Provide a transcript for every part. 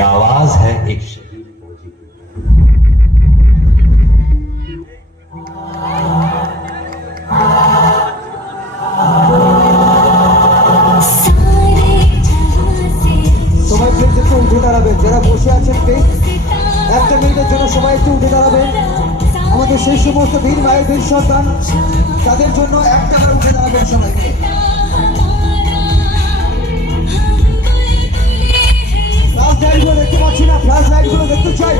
आवाज है एक शहीद फौजी की। সবাই প্লিজ একটু উঠে দাঁড়াবেন, যারা বসে আছেন প্লিজ একটা মিনিটের জন্য সবাই একটু উঠে দাঁড়াবেন। আমাদের সেই সমস্ত বীর মায়ের বীর সন্তান তাদের জন্য একটা বার উঠে দাঁড়াবেন সবাইকে। ফ্ল্যাশ লাইটগুলো দেখতে পাচ্ছি না, ফ্ল্যাশ লাইটগুলো দেখতে চাই।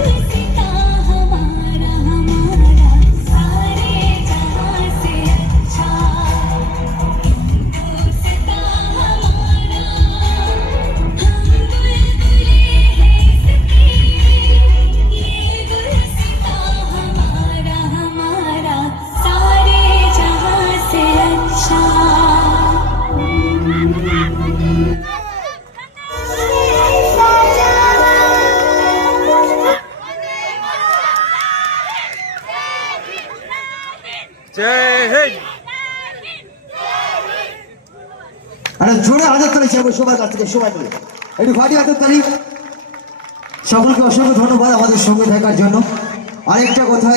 আরে জোরে হাজার তালি চাইবো সবার কাছ থেকে, সবাই বলে একটু ফাটি হাজার তালি। সকলকে অসংখ্য ধন্যবাদ আমাদের সঙ্গে থাকার জন্য। আরেকটা কথা,